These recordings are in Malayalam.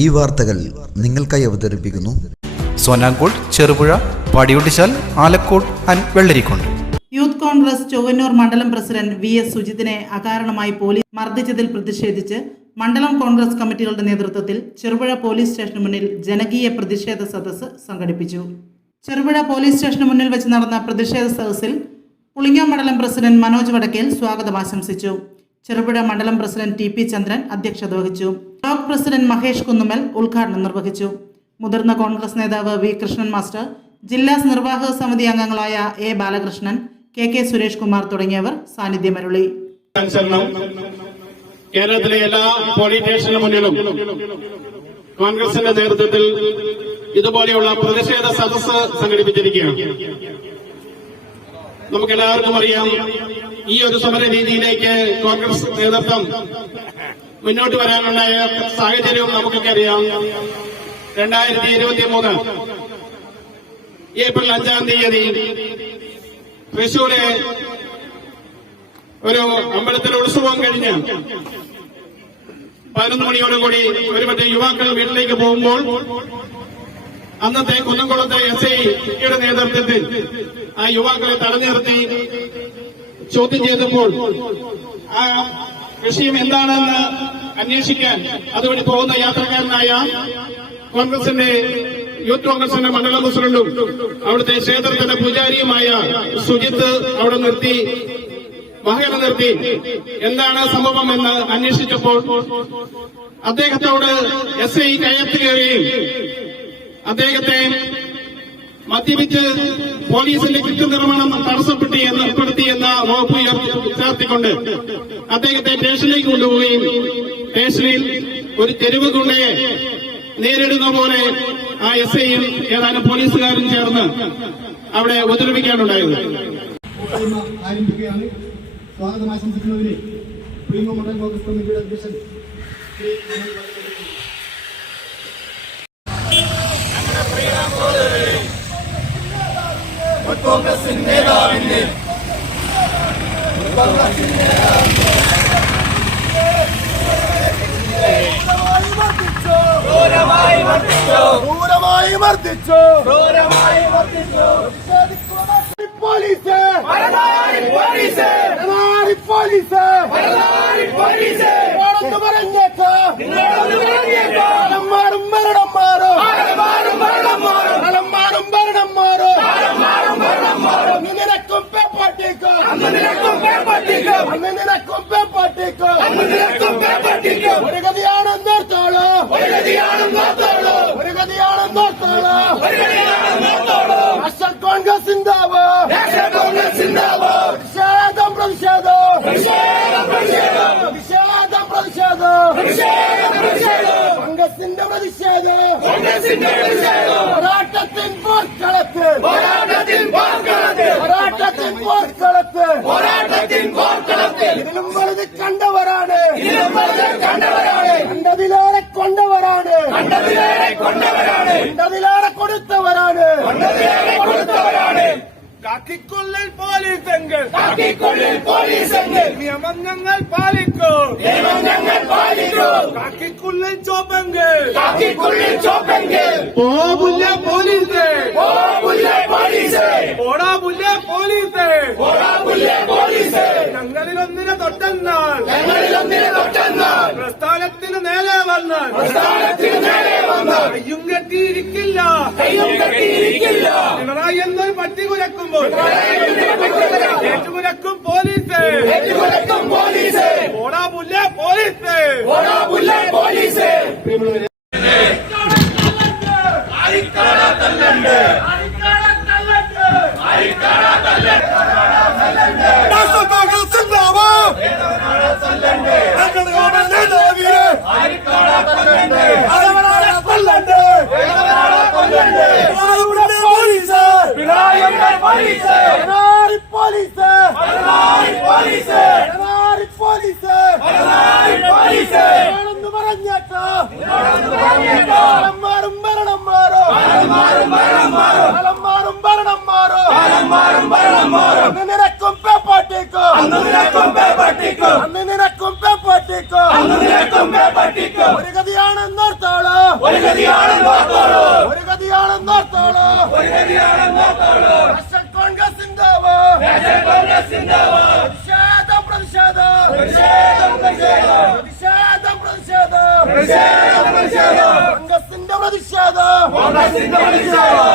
ഈ വാർത്തകൾ നിങ്ങൾക്കായി അവതരിപ്പിക്കുന്നു. Sonankode Cherupuzha Padiyottuchal Alakode and Vellarikundu youth congress Chowwannur മണ്ഡലം പ്രസിഡന്റ് വി എസ് സുജിത്തിനെ അകാരണമായി പോലീസ് മർദ്ദിച്ചതിൽ പ്രതിഷേധിച്ച് മണ്ഡലം കോൺഗ്രസ് കമ്മിറ്റികളുടെ നേതൃത്വത്തിൽ ചെറുപുഴ പോലീസ് സ്റ്റേഷന് മുന്നിൽ ജനകീയ പ്രതിഷേധ സദസ്സ് സംഘടിപ്പിച്ചു. ചെറുപുഴ പോലീസ് സ്റ്റേഷന് മുന്നിൽ വെച്ച് നടന്ന പ്രതിഷേധ സദസ്സിൽ പുളിങ്ങ മണ്ഡലം പ്രസിഡന്റ് മനോജ് വടക്കേൽ സ്വാഗതം ആശംസിച്ചു. ചെറുപുഴ മണ്ഡലം പ്രസിഡന്റ് ടി പി ചന്ദ്രൻ അധ്യക്ഷത വഹിച്ചു. ബ്ലോക്ക് പ്രസിഡന്റ് മഹേഷ് കുന്നുമൽ ഉദ്ഘാടനം നിർവഹിച്ചു. മുതിർന്ന കോൺഗ്രസ് നേതാവ് വി കൃഷ്ണൻ മാസ്റ്റർ ജില്ലാ നിർവാഹക സമിതി അംഗങ്ങളായ A Balakrishnan K K Suresh Kumar തുടങ്ങിയവർ സാന്നിധ്യമരുളി. കേരളത്തിലെ എല്ലാ പോളിംഗ് സ്റ്റേഷന് മുന്നിലും കോൺഗ്രസിന്റെ നേതൃത്വത്തിൽ ഇതുപോലെയുള്ള പ്രതിഷേധ സദസ്സ് സംഘടിപ്പിച്ചിരിക്കുകയാണ്. നമുക്കെല്ലാവർക്കും അറിയാം ഈ ഒരു സമര രീതിയിലേക്ക് കോൺഗ്രസ് നേതൃത്വം മുന്നോട്ട് വരാനുള്ള സാഹചര്യവും നമുക്കൊക്കെ അറിയാം. രണ്ടായിരത്തി ഇരുപത്തി മൂന്ന് ഏപ്രിൽ അഞ്ചാം തീയതി തൃശൂരെ ഒരു അമ്പലത്തിൽ ഉത്സവം കഴിഞ്ഞ് പതിനൊന്ന് മണിയോടുകൂടി ഒരു മറ്റേ യുവാക്കൾ വീട്ടിലേക്ക് പോകുമ്പോൾ അന്നത്തെ കുന്നംകുളത്തെ എസ് ഐയുടെ നേതൃത്വത്തിൽ ആ യുവാക്കളെ തടഞ്ഞു നിർത്തി ചോദ്യം ചെയ്തപ്പോൾ ആ വിഷയം എന്താണെന്ന് അന്വേഷിക്കാൻ അതുവഴി പോകുന്ന യാത്രക്കാരനായ കോൺഗ്രസിന്റെ യൂത്ത് കോൺഗ്രസിന്റെ മണ്ഡലം പ്രസിഡന്റും അവിടുത്തെ ക്ഷേത്രത്തിന്റെ പൂജാരിയുമായ സുജിത്ത് അവിടെ നിർത്തി വാഹനം നിർത്തി. എന്താണ് സംഭവം എന്ന് അന്വേഷിച്ചപ്പോൾ അദ്ദേഹത്തോട് എസ് ഐ കയറ്റുകയും അദ്ദേഹത്തെ മദ്യപിച്ച് പോലീസിന്റെ കൃത്യനിർമ്മാണം തടസ്സപ്പെട്ടി എന്ന് ഏർപ്പെടുത്തി എന്ന വകുപ്പ് ചേർത്തിക്കൊണ്ട് അദ്ദേഹത്തെ സ്റ്റേഷനിലേക്ക് കൊണ്ടുപോവുകയും സ്റ്റേഷനിൽ ഒരു തെരുവ് ഗുണ്ടയെ നേരിടുന്ന പോലെ ആ എസ് ഐയും ഏതാനും പോലീസുകാരും ചേർന്ന് അവിടെ ഉപദ്രവിക്കാനുണ്ടായത്. ആരംഭിക്കുകയാണ്. സ്വാഗതം ആശംസിക്കുന്നതിന് പ്രീമ മണ്ഡലം കോൺഗ്രസ് കമ്മിറ്റിയുടെ അധ്യക്ഷൻ മനോജ് വാര്യർ ക്രൂരമായി മർദ്ദിച്ചു ക്രൂരമായി മർദ്ദിച്ചു പോലീസ് പോലീസ് പോലീസ് പോലീസ് നിങ്ങളൊന്ന് പറഞ്ഞേക്ക് விசாயதோ போராட்டத்தின் போர்க்களத்தில் போராட்டத்தின் போர்க்களத்தில் போராட்டத்தின் போர்க்களத்தில் போராட்டத்தின் போர்க்களத்தில் இதிலும் வலது கண்டவரானே இதிலும் வலது கண்டவரானே கண்டதிலேற கொண்டவரானே கண்டதிலேற கொண்டவரானே கண்டதிலேற கொடுத்தவரானே கண்டதிலேற கொடுத்தவரானே காக்கிக் கொள்ளில் போலீஸ் எங்கள் நியமங்கள் பாலிக்கும் நியமங்கள் കാക്കിക്കുള്ളിൽ ചോപ്പെങ്കിൽ. കാക്കിക്കുള്ളിൽ ചോപ്പെങ്കിൽ. പോവില്ല പോലീസ്. ഓ പോലീസ്. ഓടാ പുല്ല പോലീസ്. ഓടാ പുല്ലേ പോലീസ്. ഞങ്ങളിൽ ഒന്നിനെ തൊട്ടെന്നാൽ. ഞങ്ങളിൽ ഒന്നിനെ തൊട്ടെന്നാൽ. പ്രസ്ഥാനത്തിന് നേരെ വന്നാൽ. പ്രസ്ഥാനത്തിന് നേരെ വന്ന് കയ്യും കെട്ടിയിരിക്കില്ല. കയ്യും കെട്ടിയിരിക്കില്ല. പിണറായി എന്നൊരു പട്ടി കുരക്കുമ്പോൾ ഏറ്റുകുരക്കും പോലീസ്. പുല്ല പോലീസ് ഓടാ പുല്ലേ പോലീസ് നാഷണൽ കോൺഗ്രസ് സിന്ദാബാദ് ഞങ്ങളുടെ ഗവൺമെന്റ് നേതാവിനെ അതവനാണ് കൊല്ലണ്ട് പിണറായിയുടെ പോലീസ് പിണറായിയുടെ police Pinarayi police Pinarayi police Pinarayi police Pinarayi police ആണെന്ന് കാലം മാറും ഭരണം മാറും കാലം മാറും ഭരണം മാറും പേപ്പാട്ടിക്കും അന്ന് നിനക്കും പേപ്പാട്ടിക്കും അന്ന് നിനക്കും പേപ്പാട്ടിക്കും അന്ന് ഒരു ഗതിയാണെന്നോർത്തോളോ ഒരു ഗതിയാണെന്നോർത്തോളോ ഒരു ഗതിയാണെന്നോർത്തോളോ നാഷണൽ കോൺഗ്രസ് സിന്ദാബാ നാഷണൽ കോൺഗ്രസ് സിന്ദാബാ പ്രതിഷേധം പ്രതിഷേധം പ്രതിഷേധം പ്രതിഷേധം പ്രതിഷേധം പ്രതിഷേധം. പ്രതിഷേധം കോൺഗ്രസിന്റെ പ്രതിഷേധം. കോൺഗ്രസിന്റെ പ്രതിഷേധം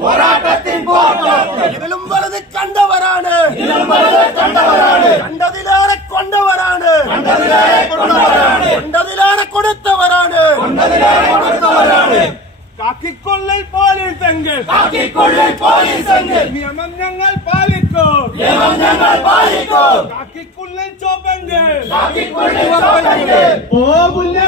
പോരാട്ടത്തിൻ കാക്കിക്കൊള്ളൽ പോലീസ് എങ്കിൽ. കാക്കിക്കൊള്ളൽ പോലീസ് എങ്കിൽ. നിയമം ഞങ്ങൾ പാലിക്കോ. നിയമം ഞങ്ങൾ പാലിക്കും. കാക്കിക്കൊള്ളൽ ചോപ്പെങ്കിൽ കാക്കിക്കൊള്ളൽ ചോപ്പെങ്കിൽ പോകില്ല